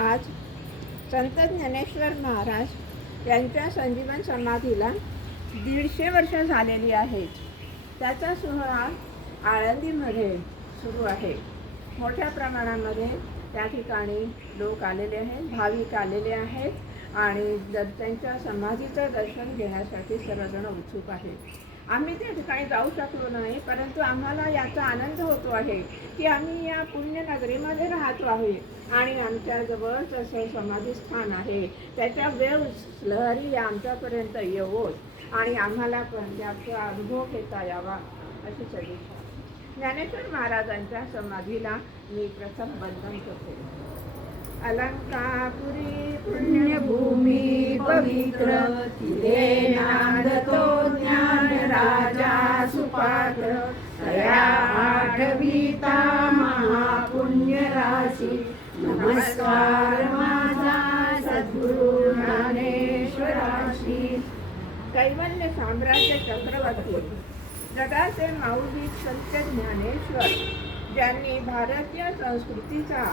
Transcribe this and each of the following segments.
आज संत ज्ञानेश्वर महाराज यांच्या संजीवन समाधीला दीडशे वर्ष झालेली आहेत त्याचा सोहळा आळंदीमध्ये सुरू आहे. मोठ्या प्रमाणामध्ये त्या ठिकाणी लोक आलेले आहेत भाविक आलेले आहेत आणि त्यांच्या समाधीचं दर्शन घेण्यासाठी सर्वजण उत्सुक आहेत. आम्ही त्या ठिकाणी जाऊ शकलो नाही परंतु आम्हाला याचा आनंद होतो आहे की आम्ही या पुण्यनगरीमध्ये राहतो आहे. आणि आमच्या जवळच असं समाधीस्थान आहे त्याच्या वेळ लहरी या आमच्यापर्यंत येवोत. आणि आम्हाला पण त्याचा अनुभव घेता यावा अशी सदिच्छा. ज्ञानेश्वर महाराजांच्या समाधीला मी प्रथम बंधन करते अलंकापुरी पुण्यभूमी पवित्र तिथे नांदतो ज्ञान राजा सुपात्र तया आठवीता महापुण्य राशी नमस्कार माझा सद्गुरु ज्ञानेश्वराशी। कैवल्य साम्राज्य चक्रवर्ती जगाचे माऊली संत ज्ञानेश्वर ज्यांनी भारतीय संस्कृतीचा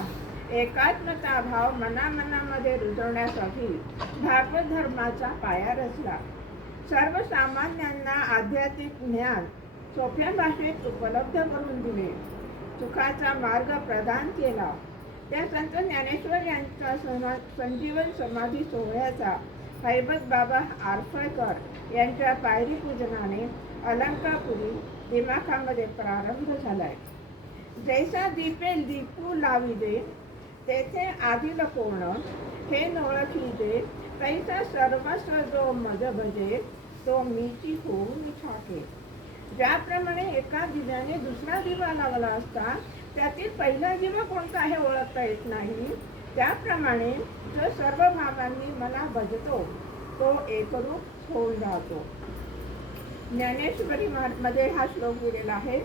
एकात्मता भाव मनामनामध्ये रुजवण्यासाठी भागवत धर्माचा पाया रचला. सर्वसामान्यांना आध्यात्मिक ज्ञान सोप्या भाषेत उपलब्ध करून दिले. सुखाचा मार्ग प्रदान केला. त्या संत ज्ञानेश्वर यांचा समा संजीवन समाधी सोहळ्याचा हैबत बाबा आरफळकर यांच्या पायरी पूजनाने अलंकापुरी दिमाखामध्ये प्रारंभ झालाय. जैसा दीपे दीपू लावी दे तेथे आदिल कोण हे नोळखी दे तैसा सर्वस्व जो मज भजे तो मीची होऊन छाके ज्याप्रमाणे एका दिव्याने दुसरा दिवा लावला असता त्यातील पहिला दिवा कोणता हे ओळखता येत नाही. त्याप्रमाणे जो सर्व भावांनी मला भजतो तो एकरूप होऊन राहतो. ज्ञानेश्वरी मध्ये हा श्लोक दिलेला आहे.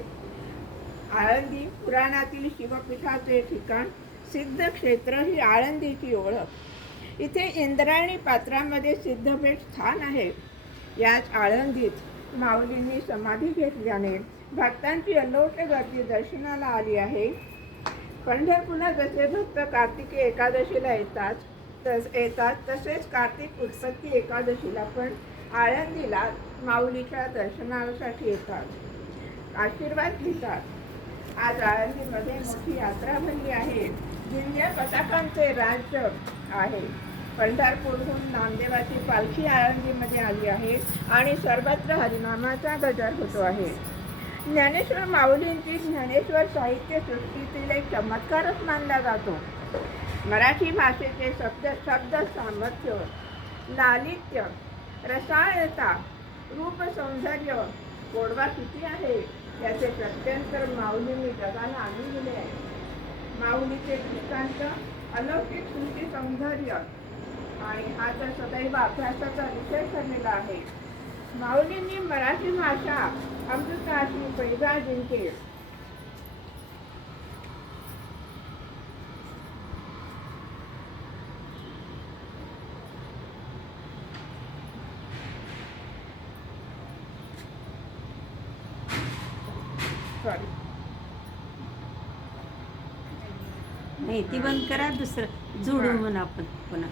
आळंदी पुराणातील शिवपीठाचे ठिकाण सिद्ध क्षेत्र ही आळंदीची ओळख. इथे इंद्रायणी पात्रामध्ये सिद्धपेठ स्थान आहे. याच आळंदीत माऊलींनी समाधी घेतल्याने भक्तांची अलोट गर्दी दर्शनाला आली आहे. पंढरपुरात जसे भक्त कार्तिकी एकादशीला येतात तस येतात तसेच कार्तिक उत्पत्ती एकादशीला पण आळंदीला माऊलीच्या दर्शनासाठी येतात. आशीर्वाद घेतात. आज आळंदीमध्ये मोठी यात्रा भरली आहे. दिव्य पताकांचे राज्य आहे. पंढरपूरहून नामदेवाची पालखी आळंदीमध्ये आली आहे आणि सर्वत्र हरिनामाचा गजर होतो आहे. ज्ञानेश्वर माऊलींची ज्ञानेश्वर साहित्य सृष्टीतील एक चमत्कारच मानला जातो. मराठी भाषेचे शब्द शब्द सामर्थ्य लालित्य रसाळता रूप सौंदर्य गोडवा किती आहे? याचे प्रत्यंतर माऊलींनी जगाला आणून दिले आहे. माऊलीचे दृष्टांत अलौकिक सृष्टी सौंदर्य आणि हा तर सदैव अभ्यासाचा विषय ठरलेला आहे. माऊलींनी मराठी भाषा अमृताची पैजा जिंकेल सॉरी नाही ती बंद करा दुसरं जोडू म्हणून आपण पुन्हा.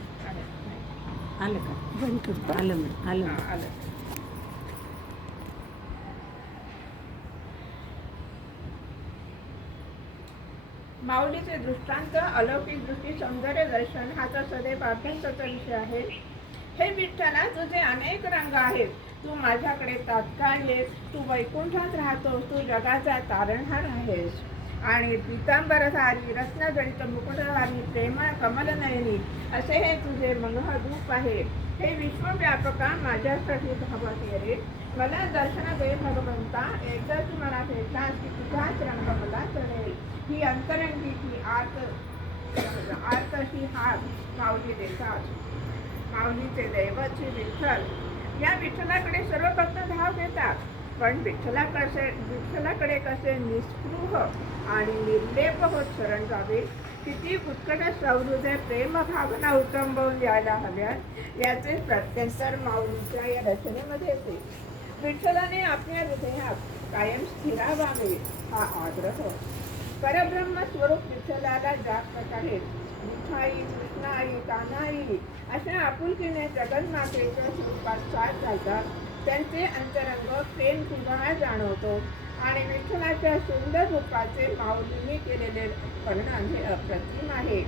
आलं का? बंद करतो. आलं म्हण आलं आलं. माऊलीचे दृष्टांत अलौकिक दृष्टी सौंदर्य दर्शन हा तर सदैव अभ्यासाचा विषय आहे. हे विठ्ठला तुझे अनेक रंग आहेत. तू माझ्याकडे तात्काळ ये तू वैकुंठात राहतोस तू जगाचा तारणहार आहेस. आणि पितांबरधारी रत्नजडित मुकुटधारी प्रेमळ कमलनयनी असे हे तुझे मनोहर रूप आहे. हे विश्वव्यापका माझ्यासाठी भावत ये रे. मला दर्शन दे भगवंता. एकदा तू मला भेटलास की तुझाच रंग मला चढेल. ही अंतरंगीची आर्त आर्त ही हात माऊली देतात माऊलीचे दैवत श्री विठ्ठल. या विठ्ठलाकडे सर्व भक्त धाव घेतात. पण विठ्ठला कसे विठ्ठलाकडे कसे निस्पृह आणि निर्लेप होत शरण जावे. किती उत्कट सौहृदय प्रेम भावना यायला हव्यात. याचे प्रत्यंतर माऊलीच्या या रचनेमध्ये येते विठ्ठलाने आपल्या हृदयात कायम स्थिरावावे हा आग्रह. परब्रह्म स्वरूप विठ्ठलाला ज्या प्रकारे मिठाई कृष्णाई कानाई अशा आपुलकीने जगन्मातेच्या स्वरूपात साथ घालतात त्यांचे अंतरंग प्रेम किंवा जाणवतो आणि विठ्ठलाच्या सुंदर रूपाचे माऊलींनी केलेले वर्णन हे अप्रतिम आहे.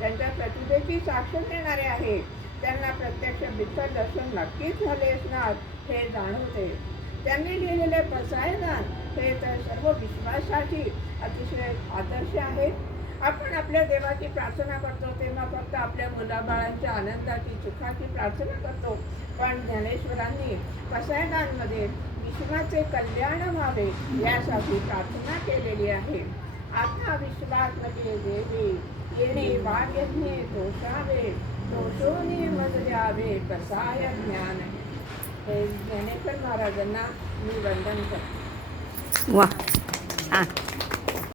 त्यांच्या प्रतिभेची साक्ष देणारे आहे. त्यांना प्रत्यक्ष विठ्ठल दर्शन नक्कीच झाले असणार हे जाणवते. त्यांनी लिहिलेले पसायदान हे तर सर्व विश्वासाठी अतिशय आदर्श आहे. आपण आपल्या देवाची प्रार्थना करतो तेव्हा फक्त आपल्या मुलाबाळांच्या आनंदाची सुखाची प्रार्थना करतो. पण ज्ञानेश्वरांनी पसायदानमध्ये विश्वाचे कल्याण व्हावे यासाठी प्रार्थना केलेली आहे. आता विश्वास म्हणजे देवे येणे वाग्यज्ञे दोषावे दोषोने मज द्यावे कसाय ज्ञान. हे ज्ञानेश्वर महाराजांना मी वंदन करते. वा.